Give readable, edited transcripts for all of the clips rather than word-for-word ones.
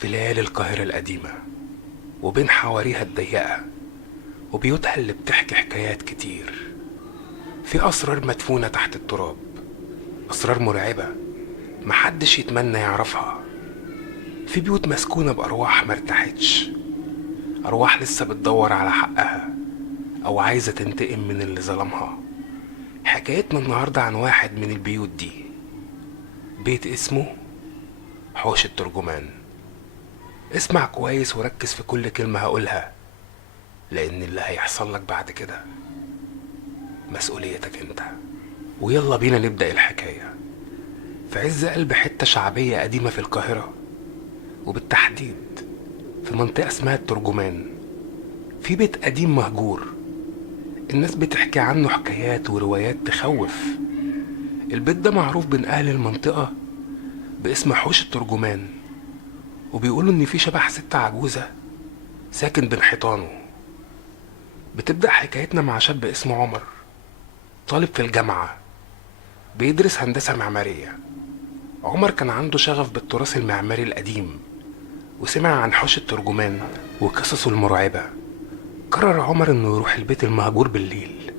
في ليالي القاهرة القديمة وبين حواريها الضيقة وبيوتها اللي بتحكي حكايات كتير، في أسرار مدفونة تحت التراب، أسرار مرعبة محدش يتمنى يعرفها. في بيوت مسكونة بأرواح مرتاحتش، أرواح لسه بتدور على حقها أو عايزة تنتقم من اللي ظلمها. حكايتنا النهاردة عن واحد من البيوت دي، بيت اسمه حوش الترجمان. اسمع كويس وركز في كل كلمة هقولها، لأن اللي هيحصل لك بعد كده مسؤوليتك انت. ويلا بينا نبدأ الحكاية. في عز قلب حتة شعبية قديمة في القاهرة، وبالتحديد في منطقة اسمها الترجمان، في بيت قديم مهجور. الناس بتحكي عنه حكايات وروايات تخوف. البيت ده معروف بين أهل المنطقة باسم حوش الترجمان، وبيقولوا إن في شبح ست عجوزة ساكن بين حيطانه. بتبدأ حكايتنا مع شاب اسمه عمر، طالب في الجامعة بيدرس هندسة معمارية. عمر كان عنده شغف بالتراث المعماري القديم، وسمع عن حوش الترجمان وقصصه المرعبة. قرر عمر انه يروح البيت المهجور بالليل.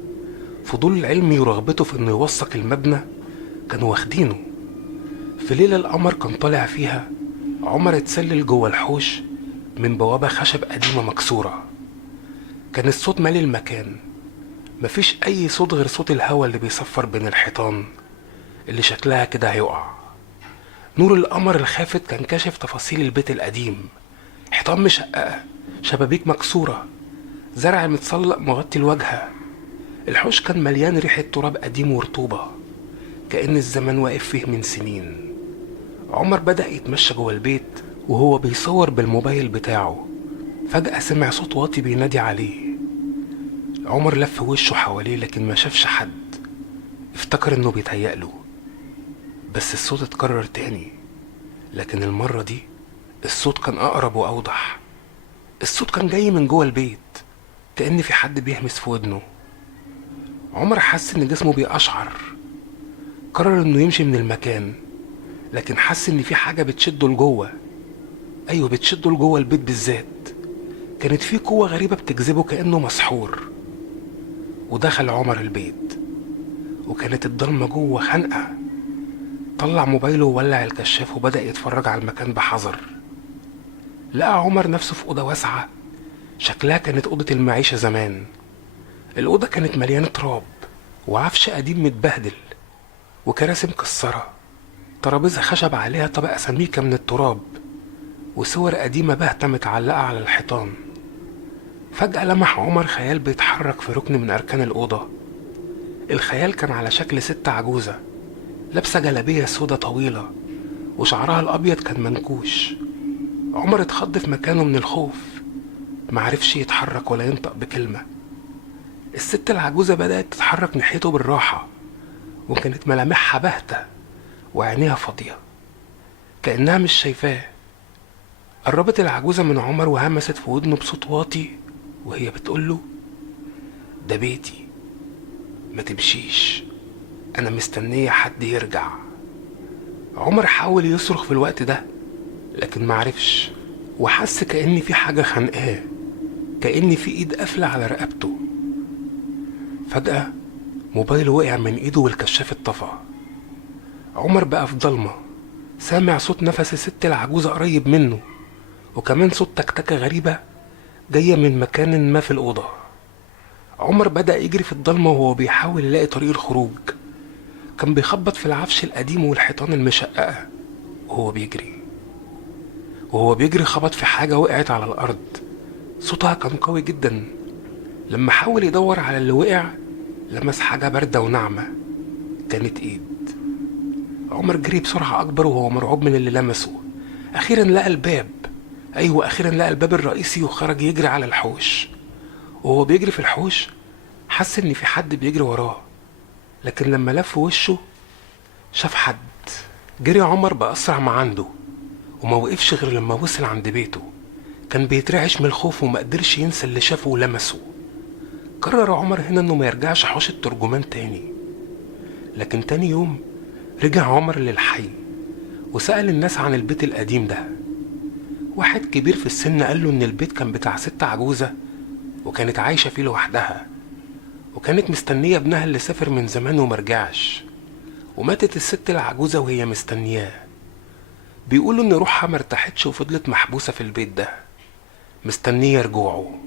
فضول العلمي ورغبته في انه يوثق المبنى كانوا واخدينه. في ليلة القمر كان طالع فيها، عمر اتسلل جوه الحوش من بوابة خشب قديمة مكسورة. كان الصوت مالي المكان، مفيش اي صوت غير صوت الهوا اللي بيصفر بين الحيطان اللي شكلها كده هيقع. نور القمر الخافت كان كاشف تفاصيل البيت القديم، حيطان مشققة، شبابيك مكسورة، زرع متسلق مغطي الواجهة. الحوش كان مليان ريحة تراب قديم ورطوبة، كأن الزمن واقف فيه من سنين. عمر بدأ يتمشى جوه البيت وهو بيصور بالموبايل بتاعه. فجأة سمع صوت واطي بينادي عليه. عمر لف وشه حواليه لكن ما شافش حد، افتكر انه بيتهيأله. بس الصوت اتكرر تاني، لكن المرة دي الصوت كان أقرب وأوضح. الصوت كان جاي من جوه البيت، كأن في حد بيهمس في ودنه. عمر حس ان جسمه بيقشعر. قرر انه يمشي من المكان، لكن حس ان في حاجة بتشده لجوه. ايوه، بتشده لجوه البيت بالذات. كانت في قوة غريبة بتجذبه كأنه مسحور. ودخل عمر البيت، وكانت الضلمة جوه خانقة. طلع موبايله وولع الكشاف وبدأ يتفرج على المكان بحذر. لقى عمر نفسه في أوضة واسعة، شكلها كانت أوضة المعيشة زمان. الأوضة كانت مليانة تراب وعفش قديم متبهدل وكراسي مكسرة، ترابيزة خشب عليها طبقة سميكة من التراب، وصور قديمة باهتة متعلقة على الحيطان. فجأة لمح عمر خيال بيتحرك في ركن من أركان الأوضة. الخيال كان على شكل ست عجوزة لابسة جلابية سودة طويلة، وشعرها الأبيض كان منكوش. عمر اتخض في مكانه من الخوف، معرفش يتحرك ولا ينطق بكلمة. الست العجوزة بدأت تتحرك ناحيته بالراحة، وكانت ملامحها باهتة وعينيها فاضية كأنها مش شايفاه. قربت العجوزة من عمر وهمست في ودنه بصوت واطي وهي بتقوله: ده بيتي، ما تمشيش، أنا مستنية حد يرجع. عمر حاول يصرخ في الوقت ده لكن معرفش، وحس كأن في حاجة خانقاه، كأن في ايد قافلة على رقبته. فجأة موبايله وقع من ايده والكشاف اتطفى. عمر بقى في ضلمة، سامع صوت نفس الست العجوزة قريب منه، وكمان صوت تكتكة غريبة جاية من مكان ما في الأوضة. عمر بدأ يجري في الضلمة وهو بيحاول يلاقي طريق الخروج. كان بيخبط في العفش القديم والحيطان المشققة وهو بيجري خبط في حاجة وقعت على الأرض. صوتها كان قوي جدا. لما حاول يدور على اللي وقع لمس حاجة باردة وناعمة، كانت ايد. عمر جري بسرعة أكبر وهو مرعوب من اللي لمسه. أخيرا لقى الباب، أيوة أخيرا لقى الباب الرئيسي وخرج يجري على الحوش. وهو بيجري في الحوش حس إن في حد بيجري وراه، لكن لما لف وشه شاف حد. جري عمر بأسرع ما عنده، وما وقفش غير لما وصل عند بيته. كان بيترعش من الخوف وما قدرش ينسى اللي شافه ولمسه. قرر عمر هنا إنه ما يرجعش حوش الترجمان تاني. لكن تاني يوم رجع عمر للحي وسأل الناس عن البيت القديم ده. واحد كبير في السن قال له إن البيت كان بتاع ست عجوزة وكانت عايشة فيه لوحدها، وكانت مستنية ابنها اللي سافر من زمان ومرجعش، وماتت الست العجوزة وهي مستنياه. بيقولوا إن روحها مرتاحتش وفضلت محبوسة في البيت ده مستنية رجوعه.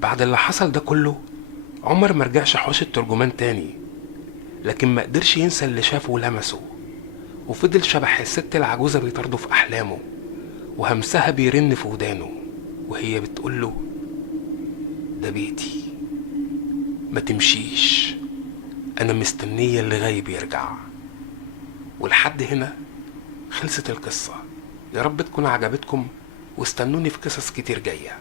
بعد اللي حصل ده كله عمر مرجعش حوش الترجمان تاني، لكن ما قدرش ينسى اللي شافه ولمسه، وفضل شبح الست العجوزة بيطارده في أحلامه، وهمسها بيرن في ودانه وهي بتقوله ده بيتي، ما تمشيش، أنا مستنية اللي غايب يرجع. ولحد هنا خلصت القصة. يا رب تكون عجبتكم، واستنوني في قصص كتير جاية.